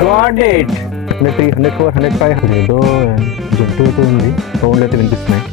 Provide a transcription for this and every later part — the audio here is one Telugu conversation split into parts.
Got it. 100, 104, 105 ఏదో జంతువు అయితే ఉంది, సౌండ్లు అయితే వినిపిస్తున్నాయి.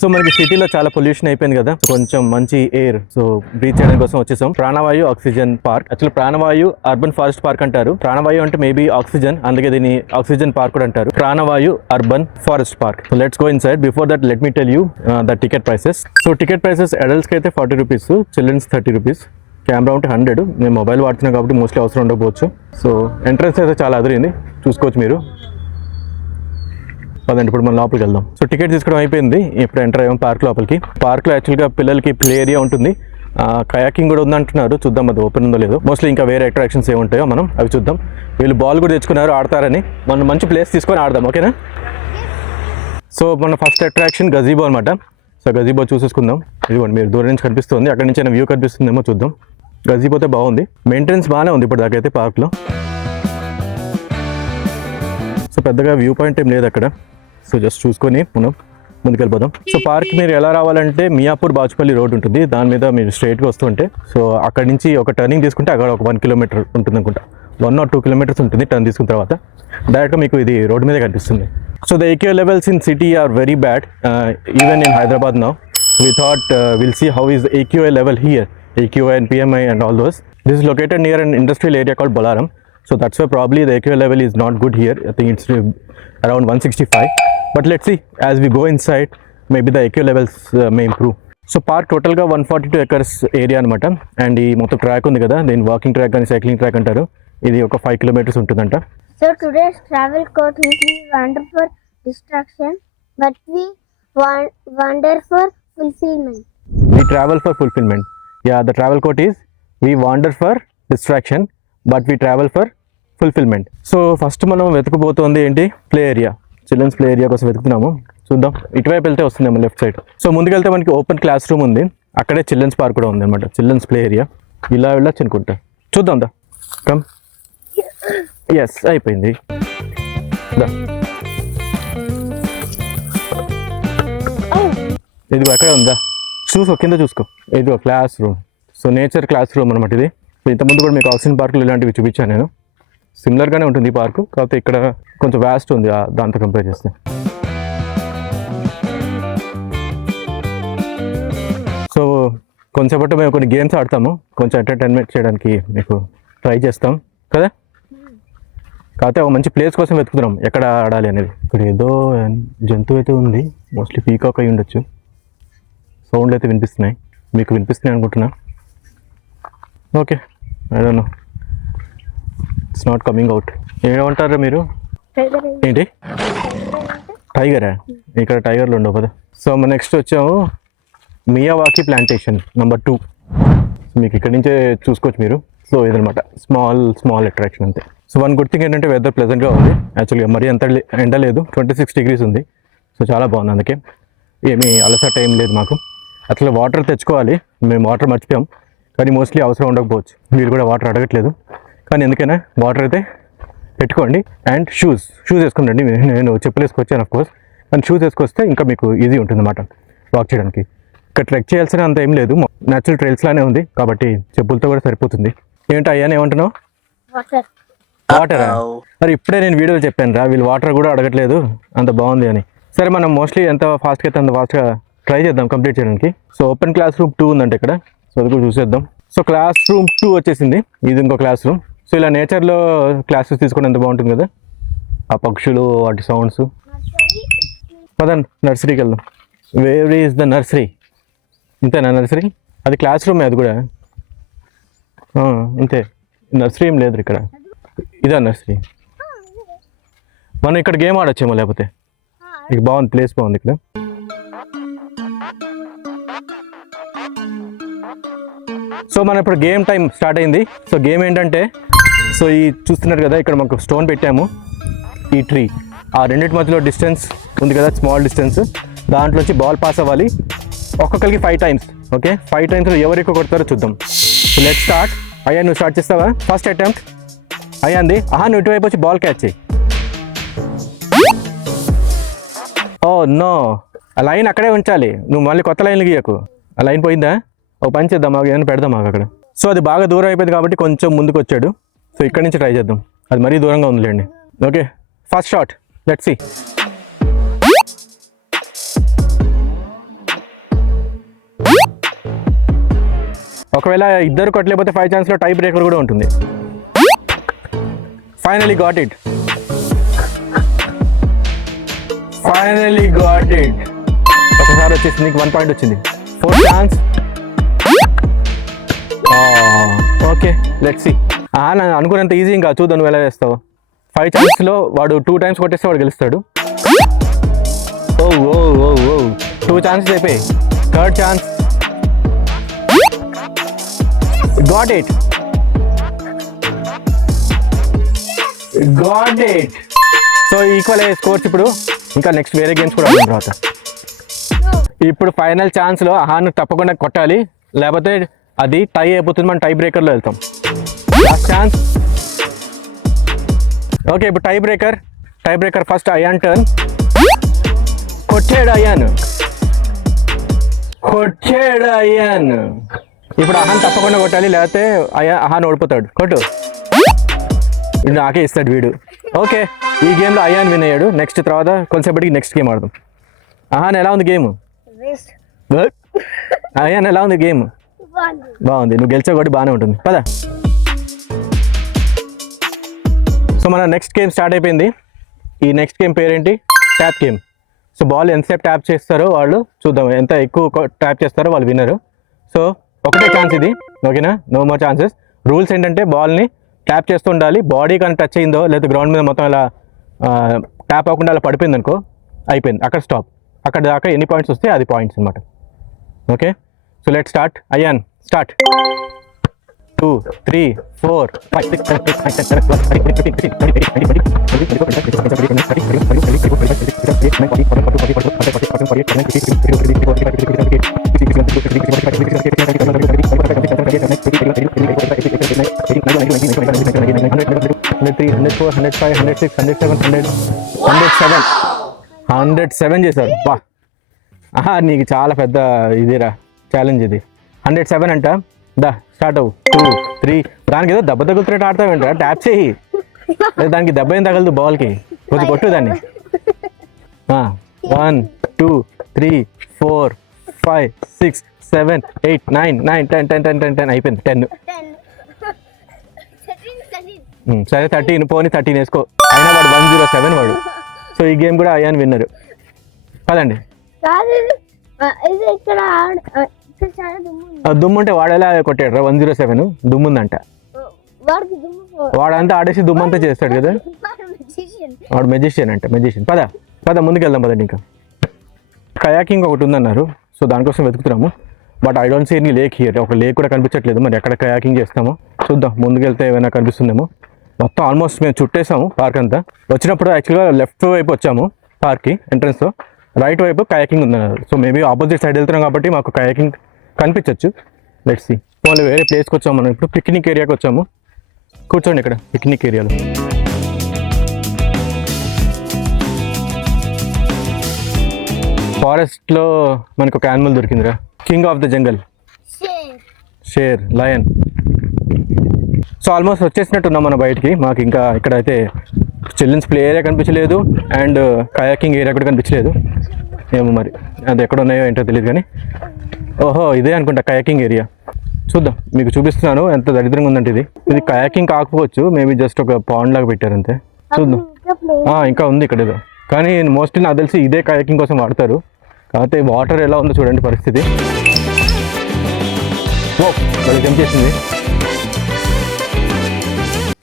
సో మనకి సిటీలో చాలా పొల్యూషన్ అయిపోయింది కదా, కొంచెం మంచి ఎయిర్ సో బ్రీత్ చేయడం కోసం వచ్చేసాం Pranavayu oxygen park. Actually Pranavayu urban forest park అంటారు. ప్రాణవాయు అంటే మేబీ ఆక్సిజన్, అందుకే దీన్ని ఆక్సిజన్ పార్క్ కూడా అంటారు. Pranavayu urban forest park. So let's go inside. Before that let me tell you the ticket prices. So ticket prices అడల్ట్స్కి అయితే 40 రూపీస్, చిల్డ్రన్స్ 30 రూపీస్. కెమెరా ఉంటే 100. నేను మొబైల్ వాడుతున్నాను కాబట్టి మోస్ట్లీ అవసరం ఉండకపోవచ్చు. సో ఎంట్రన్స్ అయితే చాలా అదిరింది, చూసుకోవచ్చు మీరు. అదండి ఇప్పుడు మనం లోపలికి వెళ్దాం. సో టికెట్ తీసుకోవడం అయిపోయింది, ఇప్పుడు ఎంటర్ అయ్యాం పార్క్ లోపలికి. పార్క్లో యాక్చువల్గా పిల్లలకి ప్లే ఏరియా ఉంటుంది, కయాకింగ్ కూడా ఉందంటున్నారు. చూద్దాం అది ఓపెన్ ఉందో లేదో. మోస్ట్లీ ఇంకా వేరే అట్రాక్షన్స్ ఏముంటాయో మనం అవి చూద్దాం. వీళ్ళు బాల్ కూడా తెచ్చుకున్నారు, ఆడతారని. మనం మంచి ప్లేస్ తీసుకొని ఆడదాం, ఓకేనా? సో మన ఫస్ట్ అట్రాక్షన్ గజీబో అనమాట. సో గజీబో చూసేసుకుందాం. ఇదిగోండి మీరు దూరం నుంచి కనిపిస్తుంది, అక్కడి నుంచి వ్యూ కనిపిస్తుందేమో చూద్దాం. గజీబోతే బాగుంది, మెయింటెనెన్స్ బాగానే ఉంది ఇప్పుడు దాకైతే పార్క్లో. సో పెద్దగా వ్యూ పాయింట్ ఏం లేదు అక్కడ, సో జస్ట్ చూసుకొని మనం ముందుకెళ్ళిపోదాం. సో పార్క్ మీరు ఎలా రావాలంటే మియాపూర్ బాచుపల్లి రోడ్ ఉంటుంది, దాని మీద మీరు స్ట్రైట్గా వస్తుంటే సో అక్కడ నుంచి ఒక టర్నింగ్ తీసుకుంటే అక్కడ ఒక 1 కిలోమీటర్ ఉంటుంది అనుకుంటా, 1 or 2 కిలోమీటర్స్ ఉంటుంది. టర్న్ తీసుకున్న తర్వాత డైరెక్ట్గా మీకు ఇది రోడ్ మీదే కనిపిస్తుంది. So the AQI levels in city are very bad, even in Hyderabad now. We thought we'll see how is the AQI level here, AQI and PMI and all those. This is located near an industrial area called Bolaram. So that's why probably the AQI level is not good here. I think it's around 165. But let's see, as we go inside, maybe the AQI levels may improve. So park total ga 142 acres area anamata. And ee mottham track undi kada, then walking track and cycling track antaru. Idi oka 5 kilometers untundanta. So today's travel quote is: we wander for distraction, but we wander for fulfillment. We travel for fulfillment. Yeah, the travel quote is: we wander for distraction, but we travel for fulfillment. So first మనం వెతుకుపోతుంది ఏంటి, play area. Children's play area కోసం వెతుకుతున్నాము. చూద్దాం, ఇటువైపు వెళ్తే వస్తుందేమో లెఫ్ట్ సైడ్. సో ముందుకెళ్తే మనకి ఓపెన్ క్లాస్ రూమ్ ఉంది, అక్కడే చిల్డ్రన్స్ పార్క్ కూడా ఉంది అనమాట, చిల్డ్రన్స్ ప్లే ఏరియా. ఇలా వెళ్ళొచ్చు అనుకుంటా, చూద్దాం దా. కమ్. ఎస్ అయిపోయింది దా. ఇదిగో అక్కడే ఉందా, చూసుకో కింద చూసుకో. ఇదిగో class room. So nature class room అనమాట ఇది. ఇంతకుముందు కూడా మీకు ఆక్సిజన్ పార్కులు ఇలాంటివి చూపించాను నేను. సిమిలర్గానే ఉంటుంది ఈ పార్కు, కాకపోతే ఇక్కడ కొంచెం వ్యాస్ట్ ఉంది దాంతో కంపేర్ చేస్తే. సో కొంచెంసేపట్లో మేము కొన్ని గేమ్స్ ఆడతాము, కొంచెం ఎంటర్టైన్మెంట్ చేయడానికి మీకు ట్రై చేస్తాం కదా. కాకపోతే ఒక మంచి ప్లేస్ కోసం వెతుకుతున్నాం ఎక్కడ ఆడాలి అనేది. ఇక్కడ ఏదో జంతువు అయితే ఉంది, మోస్ట్లీ పీకాక్ అయి ఉండొచ్చు. సౌండ్లు అయితే వినిపిస్తున్నాయి, మీకు వినిపిస్తున్నాయి అనుకుంటున్నా. Okay, I don't know, it's not coming out. ఏమంటారా మీరు? ఏంటి టైగరా? ఇక్కడ టైగర్లు ఉండవు కదా. సో మన నెక్స్ట్ వచ్చాము మియావాకి ప్లాంటేషన్ నెంబర్ 2. మీకు ఇక్కడ నుంచే చూసుకోవచ్చు మీరు. సో ఇదనమాట స్మాల్ అట్రాక్షన్ అంతే. సో వన్ గుడ్ థింగ్ ఏంటంటే వెదర్ ప్లెజెంట్గా ఉంది. యాక్చువల్గా మరీ అంత ఎండ లేదు, 26 degrees ఉంది. సో చాలా బాగుంది, అందుకే ఏమీ అలసట ఏం లేదు మాకు. అట్లా వాటర్ తెచ్చుకోవాలి, మేము వాటర్ మర్చిపోయాం, కానీ మోస్ట్లీ అవసరం ఉండకపోవచ్చు. వీళ్ళు కూడా వాటర్ అడగట్లేదు, కానీ ఎందుకైనా వాటర్ అయితే పెట్టుకోండి. అండ్ షూస్ వేసుకుంటండి. నేను చెప్పులు వేసుకొచ్చాను అఫ్కోర్స్, అండ్ షూస్ వేసుకొస్తే ఇంకా మీకు ఈజీ ఉంటుంది అన్నమాట వాక్ చేయడానికి. ఇక్కడ ట్రెక్ చేయాల్సిన అంత ఏం లేదు, న్యాచురల్ ట్రైల్స్లానే ఉంది కాబట్టి చెప్పులతో కూడా సరిపోతుంది. ఏంటి అయ్యాను, ఏమంటున్నావు? వాటరా? మరి ఇప్పుడే నేను వీడియోలో చెప్పాను రా, వీళ్ళు వాటర్ కూడా అడగట్లేదు, అంత బాగుంది అని. సరే మనం మోస్ట్లీ ఎంత ఫాస్ట్గా అయితే అంత ఫాస్ట్గా ట్రై చేద్దాం కంప్లీట్ చేయడానికి. సో ఓపెన్ క్లాస్ రూమ్ 2 ఉందంటే ఇక్కడ, సో అది కూడా చూసేద్దాం. సో క్లాస్ రూమ్ 2 వచ్చేసింది, ఇది ఇంకో క్లాస్ రూమ్. సో ఇలా నేచర్లో క్లాసెస్ తీసుకోవడం ఎంత బాగుంటుంది కదా, ఆ పక్షులు వాటి సౌండ్స్. పదండి నర్సరీకి వెళ్దాం. Where is the nursery? ఇంతేనా నర్సరీ? అది క్లాస్ రూమే, అది కూడా ఇంతే. నర్సరీ ఏం లేదు ఇక్కడ, ఇదా నర్సరీ. మనం ఇక్కడ గేమ్ ఆడొచ్చేమో, లేకపోతే ఇక బాగుంది, ప్లేస్ బాగుంది ఇక్కడ. సో మన ఇప్పుడు గేమ్ టైం స్టార్ట్ అయింది. సో గేమ్ ఏంటంటే, సో ఈ చూస్తున్నారు కదా ఇక్కడ మాకు స్టోన్ పెట్టాము, ఈ ట్రీ, ఆ రెండింటి మధ్యలో డిస్టెన్స్ ఉంది కదా, స్మాల్ డిస్టెన్స్, దాంట్లోంచి బాల్ పాస్ అవ్వాలి. ఒక్కొక్కరికి 5 times. ఓకే, 5 times ఎవరు ఎక్కువ కొడతారో చూద్దాం. So let start. అయ్యా నువ్వు స్టార్ట్ చేస్తావా? ఫస్ట్ అటెంప్ట్ అయ్యా అంది. నువ్వు ఇటువైపు వచ్చి బాల్ క్యాచ్ చేయి. ఓ నో, ఆ లైన్ అక్కడే ఉంచాలి, నువ్వు మళ్ళీ కొత్త లైన్లు గీయకు. ఆ లైన్ పోయిందా? ఒక పని చేద్దాం, మాకు ఏమైనా పెడదాం మాకు అక్కడ. సో అది బాగా దూరం అయిపోయింది కాబట్టి కొంచెం ముందుకు వచ్చాడు. సో ఇక్కడి నుంచి ట్రై చేద్దాం, అది మరీ దూరంగా ఉందిలేండి. Okay, first shot, let's see. ఒకవేళ ఇద్దరు కొట్టలేకపోతే 5 ఛాన్స్లో టై బ్రేకర్ కూడా ఉంటుంది. Finally got it, finally got it. ఒకసారి వచ్చేసి నీకు 1 పాయింట్ వచ్చింది. 4th chance. Okay, let's see. నేను అనుకున్నంత ఈజీ ఇంకా, చూద్దాం నువ్వు ఎలా వేస్తావు. 5 ఛాన్స్లో వాడు 2 టైమ్స్ కొట్టేస్తే వాడు గెలుస్తాడు. ఓ ఓ ఓ ఓ 2 ఛాన్సెస్ అయిపోయి. 3rd chance. Got it, got it. So equal అయ్యే స్కోర్స్. ఇప్పుడు ఇంకా నెక్స్ట్ వేరే గేమ్స్ కూడా ఆడిన తర్వాత ఇప్పుడు ఫైనల్ ఛాన్స్లో అహాన్ తప్పకుండా కొట్టాలి, లేకపోతే అది టై అయిపోతుంది. మనం టై బ్రేకర్లో వెళ్తాం. Last chance. ఓకే, ఇప్పుడు tie breaker first Ayaan turn. కొట్టాడు అయాన్. ఇప్పుడు అహాన్ తప్పకుండా కొట్టాలి, లేకపోతే అహాన్ ఓడిపోతాడు. కొట్టు, నాకే ఇస్తాడు వీడు. ఓకే, ఈ గేమ్లో అయాన్ విన్ అయ్యాడు. నెక్స్ట్ తర్వాత కొంచెంసేపటికి నెక్స్ట్ గేమ్ ఆడదాం. అహాన్ ఎలా ఉంది గేమ్? అయాన్ ఎలా ఉంది గేమ్? బాగుంది, నువ్వు గెలిచావు కాబట్టి బాగానే ఉంటుంది. పదా. సో మన నెక్స్ట్ గేమ్ స్టార్ట్ అయిపోయింది. ఈ నెక్స్ట్ గేమ్ పేరేంటి? Tap game. సో బాల్ ఎంతసేపు ట్యాప్ చేస్తారో వాళ్ళు చూద్దాం, ఎంత ఎక్కువ ట్యాప్ చేస్తారో వాళ్ళు విన్నరు. సో ఒకటే ఛాన్స్ ఇది, ఓకేనా? No more chances. రూల్స్ ఏంటంటే బాల్ని ట్యాప్ చేస్తూ ఉండాలి. బాడీ కానీ టచ్ అయిందో లేదా గ్రౌండ్ మీద మొత్తం ఇలా ట్యాప్ అవ్వకుండా అలా పడిపోయింది అనుకో, అయిపోయింది, అక్కడ స్టాప్. అక్కడ దాకా ఎన్ని పాయింట్స్ వస్తే అది పాయింట్స్ అనమాట. Okay, so let start. Ayaan start. 2 3 4 5 6 7 8 9 10 107 చేశారు. బా, నీకు చాలా పెద్ద ఇదిరా ఛాలెంజ్ ఇది. 107 అంట. దా స్టార్ట్ అవ్వు. 2 3. దానికి ఏదో దెబ్బ తగులుతున్నట్టు ఆడతావేంట్రా? ట్యాప్ చేయి, దానికి దెబ్బ ఏం తగలదు బాల్కి, కొంచెం కొట్టు దాన్ని. 1 2 3 4 5 6 7 8 9 10 అయిపోయింది. 10. సరే 13 పోనీ 13 వేసుకో. అయినా వాడు 107 వాడు. సో ఈ గేమ్ కూడా అయాన్ విన్నరు. కాదండి, దుమ్ముంటే వాడేలా కొట్టాడు? 107 దుమ్ముందంట. వాడంతా ఆడేసి దుమ్మంతా చేస్తాడు కదా వాడు. మెజిషియన్ అంట, మెజిషియన్. పద ముందుకెళ్దాం పదండి. ఇంకా కయాకింగ్ ఒకటి ఉందన్నారు, సో దానికోసం వెతుకుతున్నాము. But I don't see any lake here. ఒక లేక్ కూడా కనిపించట్లేదు. మరి ఎక్కడ కయాకింగ్ చేస్తామో చూద్దాం. ముందుకెళ్తే ఏమైనా కనిపిస్తుందేమో. మొత్తం ఆల్మోస్ట్ మేము చుట్టేసాము పార్క్ అంతా. వచ్చినప్పుడు యాక్చువల్గా లెఫ్ట్ వైపు వచ్చాము పార్క్కి ఎంట్రన్స్లో, రైట్ వైపు కయాకింగ్ ఉందన్నారు. సో మేబీ ఆపోజిట్ సైడ్ వెళ్తున్నాం కాబట్టి మాకు కయాకింగ్ కనిపించవచ్చు. Let's see. పోనీ వేరే ప్లేస్కి వచ్చాము మనం. ఇప్పుడు పిక్నిక్ ఏరియాకి వచ్చాము. కూర్చోండి ఇక్కడ పిక్నిక్ ఏరియాలో. ఫారెస్ట్లో మనకు ఒక యానిమల్ దొరికిందిరా, కింగ్ ఆఫ్ ద జంగల్, షేర్, లయన్. సో ఆల్మోస్ట్ వచ్చేసినట్టున్నాం మనం బయటికి. మాకు ఇంకా ఇక్కడైతే చిల్డ్రన్స్ ప్లే ఏరియా కనిపించలేదు అండ్ కయాకింగ్ ఏరియా కూడా కనిపించలేదు. ఏమో మరి అది ఎక్కడ ఉన్నాయో ఏంటో తెలియదు కానీ. ఓహో ఇదే అనుకుంటా కయాకింగ్ ఏరియా. చూద్దాం, మీకు చూపిస్తున్నాను ఎంత దరిద్రంగా ఉందంటే. ఇది కయాకింగ్ కాకపోవచ్చు, మేబీ జస్ట్ ఒక పాండ్ లాగా పెట్టారు అంతే. చూద్దాం. ఇంకా ఉంది ఇక్కడ ఏదో, కానీ మోస్ట్లీ నాకు తెలిసి ఇదే కయాకింగ్ కోసం వాడతారు. కాకపోతే వాటర్ ఎలా ఉందో చూడండి పరిస్థితి. ఓ వాళ్ళు జంప్ చేసింది.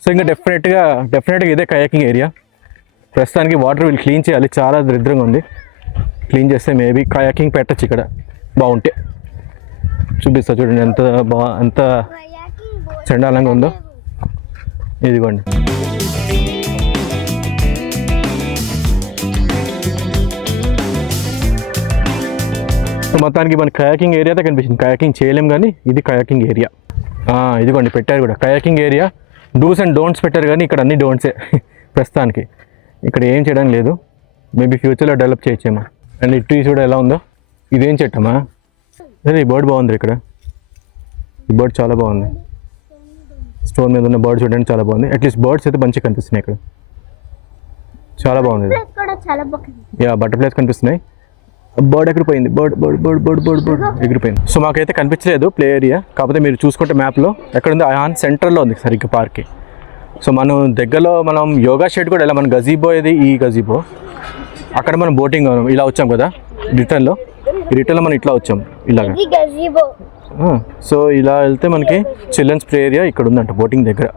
సో ఇంకా డెఫినెట్గా ఇదే కయాకింగ్ ఏరియా. ప్రస్తుతానికి వాటర్ వీళ్ళు క్లీన్ చేయాలి, చాలా దరిద్రంగా ఉంది. క్లీన్ చేస్తే మేబీ కయాకింగ్ పెట్టచ్చు ఇక్కడ బాగుంటే. చూపిస్తా చూడండి ఎంత చండాలంగా ఉందో. ఇదిగోండి. సో మొత్తానికి మన కయాకింగ్ ఏరియా అయితే కనిపించింది. కయాకింగ్ చేయలేం కానీ ఇది కయాకింగ్ ఏరియా. ఇదిగోండి పెట్టారు కూడా kayaking area. Dos and don'ts పెట్టారు కానీ ఇక్కడ అన్ని డోంట్సే ప్రస్తుతానికి. ఇక్కడ ఏం చేయడం లేదు, మేబీ ఫ్యూచర్లో డెవలప్ చేయొచ్చేమో. అండ్ ఇటు చూడ ఎలా ఉందో. ఇదేం చెట్టమ్మా? అదే ఈ బర్డ్ బాగుంది ఇక్కడ. ఈ బర్డ్ చాలా బాగుంది. స్టోన్ మీద ఉన్న బర్డ్ చూడడానికి చాలా బాగుంది. అట్లీస్ట్ బర్డ్స్ అయితే మంచిగా కనిపిస్తున్నాయి ఇక్కడ. చాలా బాగుంది ఇది. కూడా చాలా బాగుంది. యా బటర్ఫ్లైస్ కనిపిస్తున్నాయి. బర్డ్ ఎగిరిపోయింది. బర్డ్ ఎగిరిపోయింది. సో మాకైతే కనిపించలేదు ప్లే ఏరియా. కాకపోతే మీరు చూసుకుంటే మ్యాప్లో ఎక్కడుంది ఆన్ సెంటర్లో ఉంది సరిగ్గా పార్క్కి. సో మనం దగ్గరలో మనం యోగా షెడ్ కూడా ఇలా మన గజీబో ఇది ఈ గజీబో అక్కడ మనం బోటింగ్ ఇలా వచ్చాం కదా రిటర్న్లో. ఈ రిటర్న్లో మనం ఇట్లా వచ్చాం ఇలాగా. ఇది గజీబో. సో ఇలా వెళ్తే మనకి చిల్డ్రన్స్ ప్లే ఏరియా ఇక్కడ ఉందంట బోటింగ్ దగ్గర.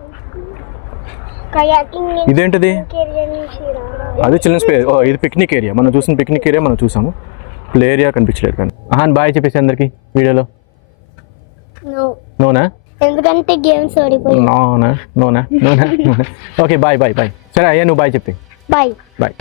కయాకింగ్ ఇదేంటిది? ఏరియా నుంచి అది చిల్డ్రన్స్ ప్లే. ఓ ఇది పిక్నిక్ ఏరియా. మనం చూసిన పిక్నిక్ ఏరియా మనం చూసాము. ప్లే ఏరియా కనిపించలేదు. కానీ బాయ్ చెప్పేసి అందరికి వీడియోలో. నోనా? ఎందుకంటే గేమ్స్ ఓడిపోయి. నోనా. Okay bye. సరే అయ్యా నువ్వు బాయ్ చెప్పి. బాయ్. బాయ్.